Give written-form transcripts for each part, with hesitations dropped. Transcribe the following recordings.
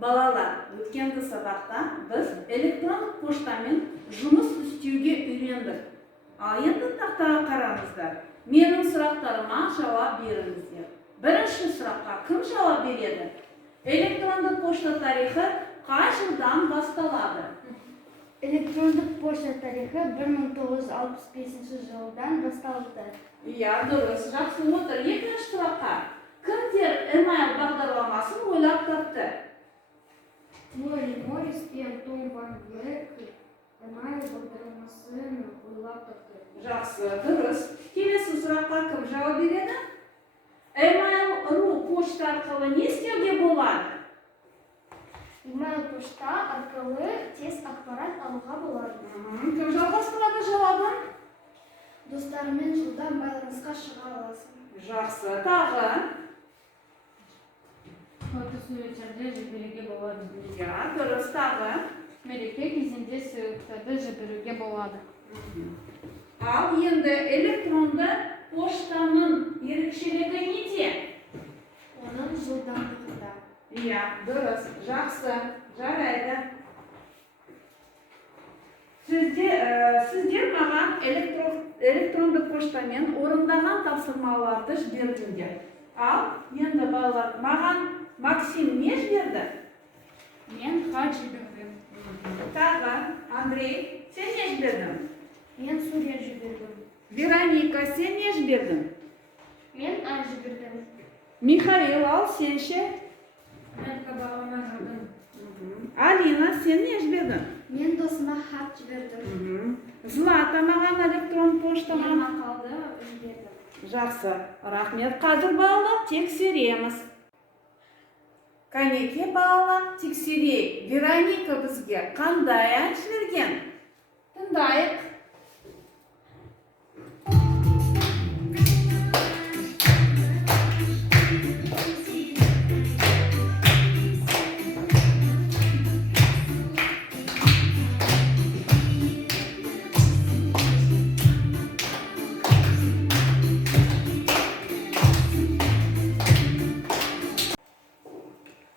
Балалар, өткенгі сабақта біз электрондық поштамен жұмыс істеуге үйрендік. Ал енді тақтаға қараңыздар. Менің сұрақтарыма жауап беріңіздер. Бірінші сұраққа кім жауап береді? Электрондық пошта тарихы қай жылдан басталады? Электрондық пошта тарихы 1965 жылдан басталды. Иә, дұрыс, жақсы отыр. Екінші сұраққа кімдер email бағдарламасын ойлап тапты? Лори Моррис пен Том Ван Век email бағдарламасын ойлап тапты. Жақсы, дұрыс. Келесі сұраққа кім жауап береді? Email.ru почта арқылы не істеуге болады? Email пошта арқылы тез ақпарат алуға болады. Кім жалғастырады жауабын? Достарымен жылдам байланысқа шыға аласың. Жақсы, тағы? Фотосуреттерді жіберуге болады. Иә, дұрыс, тағы? Мереке кезінде сыйлықтарды жіберуге болады. Ал енді электронды поштаның ерекшелігі неде? Оның жылдамдығында. Иә, дұрыс, жақсы, жарайды. Сіздер маған электронды поштамен орындаған тапсырмаларды жібердіңдер. Ал енді балалар, маған Максим не жіберді? Мен хат жібердім. Тағы, Андрей, сен не жібердің? Мен сурет жібердім. Вероника, сен не жібердің? Мен ай жібердім. Михаил, ал сен ше? Мен қабағыма жадым. Алина, сен не жібердің? Мен досыма хат жібердім. Злата маған электрон поштаға. Мен мақалды жібердім. Жақсы, рахмет. Қазір балалар тексереміз. Кәнеке балалар, тексерейік. Вероника бізге қандай ән жіберген? Тыңдайық.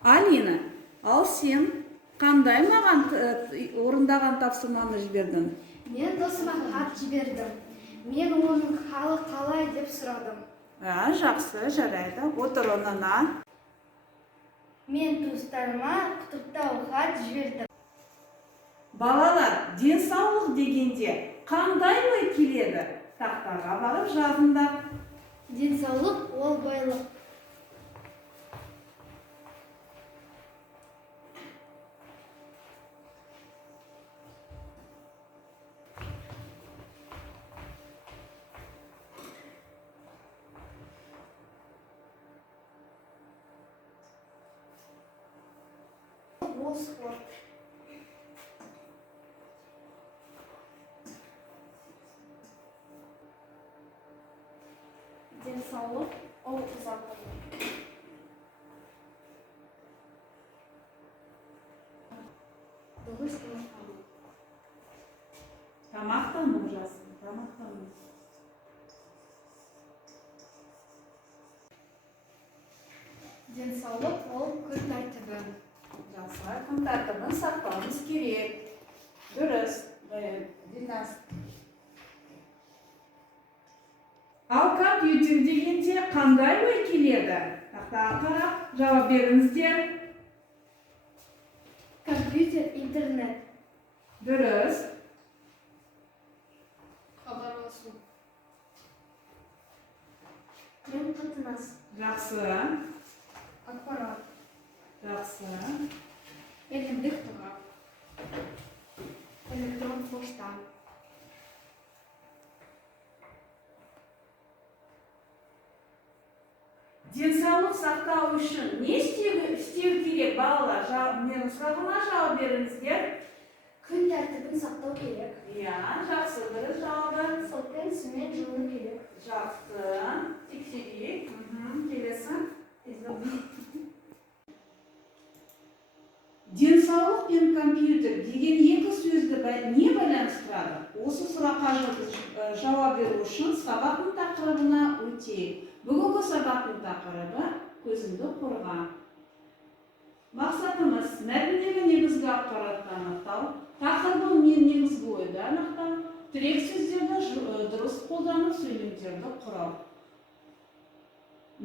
Алина, ал сен қандай маған орындаған тапсырманы жібердің? Мен досыма хат жібердім. Мен оның халы қалай деп сұрадым. Жақсы, жарайды. Отыр орнына. Мен туыстарыма құттықтау хат жібердім. Балалар, денсаулық дегенде қандай ой келеді? Тақтаға барып жазыңдар. Денсаулық ол байлық. Ол спорт. Денсаулық ол ұзақ өмір. Дұрыс тамақтану. Тамақтану жазсын, тамақтану. Денсаулық ол күн тәртібі. Жақсы, күн тәртібін сақтауымыз керек. Дұрыс, Динас. Ал компьютер дегенде қандай ой келеді? Тақтаға қарап жауап беріңіздер. Компьютер, интернет. Дұрыс. Хабарласу. Қарым қатынас. Жақсы. Ақпарат. Жақсы. Әлемдік тұрақ. Электрон пошта. Денсаулық сақтау үшін не істеу керек балалар? Менің сұрағыма жауап беріңіздер. Күн тәртібін сақтау керек. Иә, жақсы, дұрыс жауабы. Сотпен сумен жуыну керек. Жақсы. Тексерейік. Келесі. Денсаулық пен компьютер деген екі сөзді не байланыстырады? Осы сұраққа жауап беру үшін сабақтың тақырыбына өтейік. Бүгінгі сабақтың тақырыбы көзіңді қорға. Мақсатымыз мәтіндегі негізгі ақпаратты анықтау, тақырыбы мен негізгі ойды анықтау, тірек сөздерді дұрыс қолдану, сөйлемдерді құрау.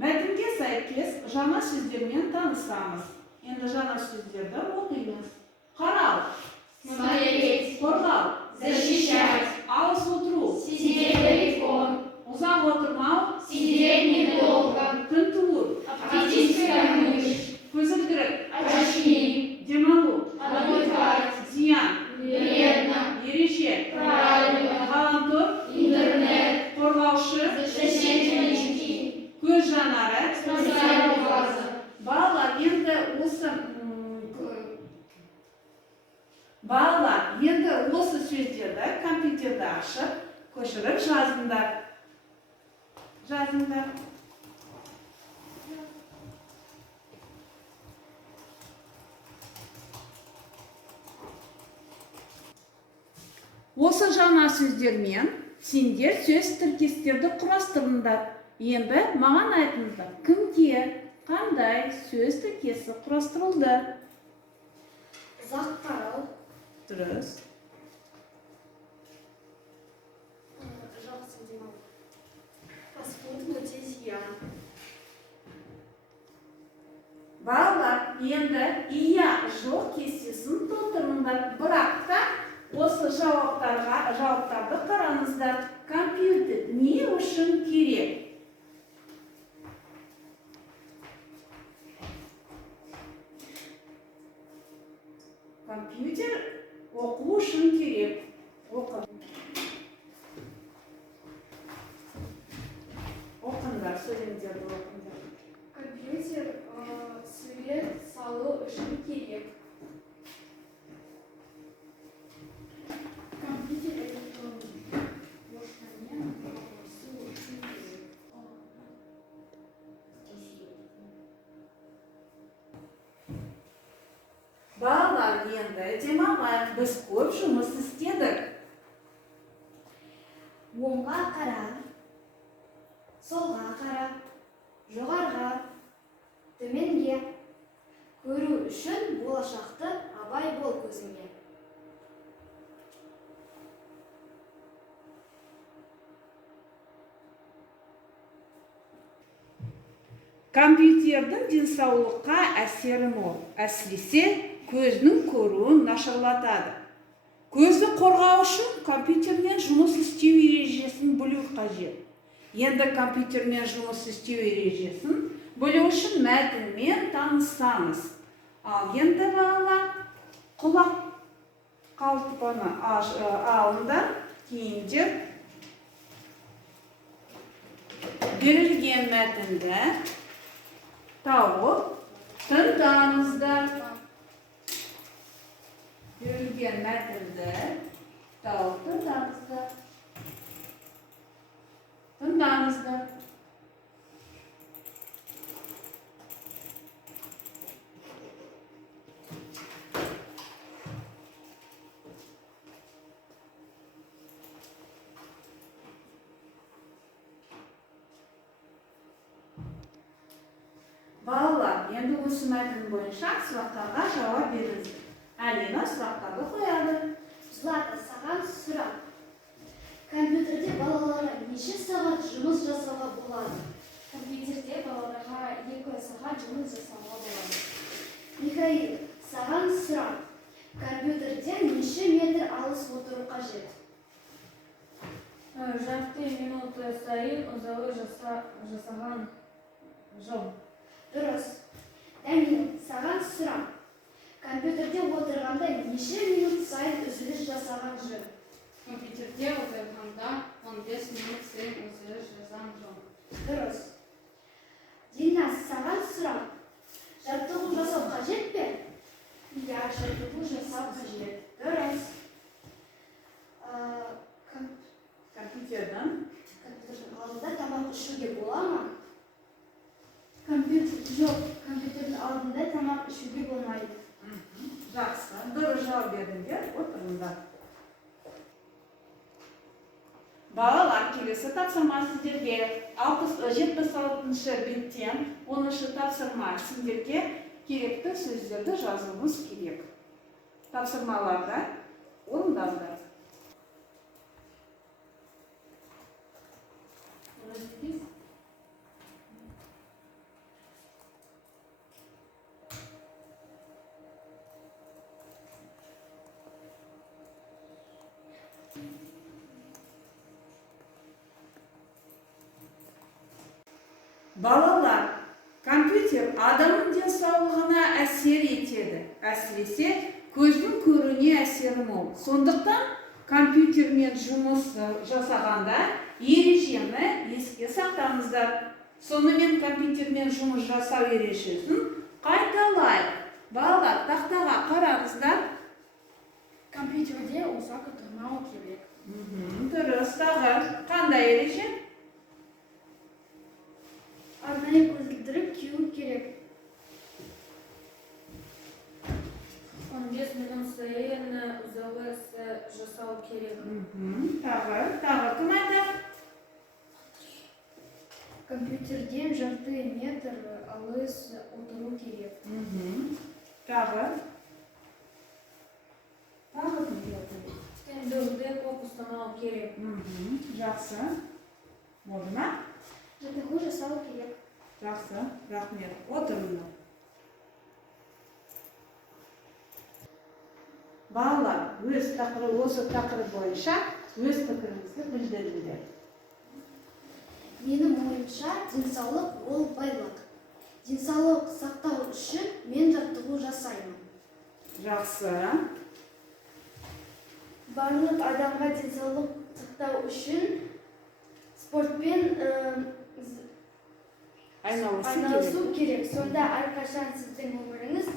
Мәтінге сәйкес жаңа сөздермен танысамыз. Енді жаңа сөздерді оқимыз. Қарау, Смотреть. қорғау, Защищать. алыс отыру, Сидеть далеко. ұзақ отырмау, Сидеть недолго. тінтуір, Оптическая мышь. көзілдірік, Очки. демалу, Отдыхать. зиян, Вредно. ереже, Правильно. ғаламтор, Интернет. қорғаушы, Защитнички. көз жанары. Спасает глаза. Балалар, енді осы сөздерді компьютерді ашып, көшіріп жазыңдар. Осы жаңа сөздермен сендер сөз тіркестерді құрастырыңдар. Енді маған айтыңыздар, кімге қандай сөз тіркесі құрастырылды? Ұзақ қарау. Дұрыс. Жақсы демалу. Паспорт өте зиян. Балалар, енді иә, жоқ кестесін толтырыңдар. Бірақ та осы жауаптарды қараңыздар. Компьютер не үшін керек? Компьютер оқу үшін керек. Оқыңдар, сөйлемдерді оқыңдар. Компьютер сурет салу үшін керек. Компьютер электронный поштамен хабарласу үшін керек. Балалар, енді демалайық, біз көп жұмыс істедік. Оңға қара, солға қара, жоғарға, төменге. Көру үшін болашақты абай бол көзіңе. Компьютердің денсаулыққа әсері мол, әсіресе көздің көруін нашарлатады. Көзді қорғау үшін компьютермен жұмыс істеу ережесін білу қажет. Енді компьютермен жұмыс істеу ережесін білу үшін мәтінмен танысамыз. Ал енді балалар, құлақ қалтпаны алыңдар, кейінде берілген мәтінді тауып тыңдаңыздар. Берілген мәтінді тауып тыңдаңыздар. Балалар, енді осы мәтін бойынша сұрақтарға жауап беріңіз. Алина сұрақтарды қояды. Злата, саған сұрақ. Компьютерде балаларға неше сағат жұмыс жасауға болады? Компьютерде балаларға 2 сағат жұмыс жасауға болады. Михаил, саған сұрақ. Компьютерден неше метр алыс отыру қажет? Жарты минуты сайын ұзағы жасаған жол. Дұрыс. Дәмин, саған сұрақ. Компьютерде отырғанда неше минут сайын үзіліс жасаған жөн? Компьютерде отырғанда 15 минут сайын үзіліс жасаған жөн. Дұрыс. Дильназ, саған сұрақ. Жаттығу жасау қажет пе? Иә, жаттығу жасау қажет. Дұрыс. Компьютердің Компьютердің алдында тамақ ішуге бола ма? Компьютердің алдында тамақ ішуге болмайды. жақсы. Дұрыс жауап бердіңдер, отырыңдар. Балалар, келесі тапсырма сіздерге 76 беттен 10-шы тапсырма сіздерге керекті сөздерді жазуымыз керек. Тапсырмаларды орындаңдар. Балалар, компьютер адамның денсаулығына әсер етеді. Әсіресе көздің көруіне әсері мол. Сондықтан компьютермен жұмыс жасағанда ережені еске сақтаңыздар. Сонымен компьютермен жұмыс жасау ережесін қайталайық. Балалар, тақтаға қараңыздар. Компьютерде ұзақ отырмау керек. Дұрыс, тағы қандай ереже? Арнайы көзілдірік кию керек. 15 минут сайын үзіліс жасау керек. Тағы кім айтады? Компьютерден жарты метр алыс отыру керек. Тағы кім айтады? Үстелді көп ұстамау керек. Жақсы. Болды ма? Жаттығу жасау керек. Жақсы, рахмет. Отырыңдар. Балалар, осы тақырып бойынша өз пікіріңізді білдіріңдер. Менің ойымша, денсаулық ол байлық. Денсаулық сақтау үшін мен жаттығу жасаймын. Жақсы. Барлық адамға денсаулық сақтау үшін спортпен айналысу керек. Сонда әрқашан сіздің өміріңіз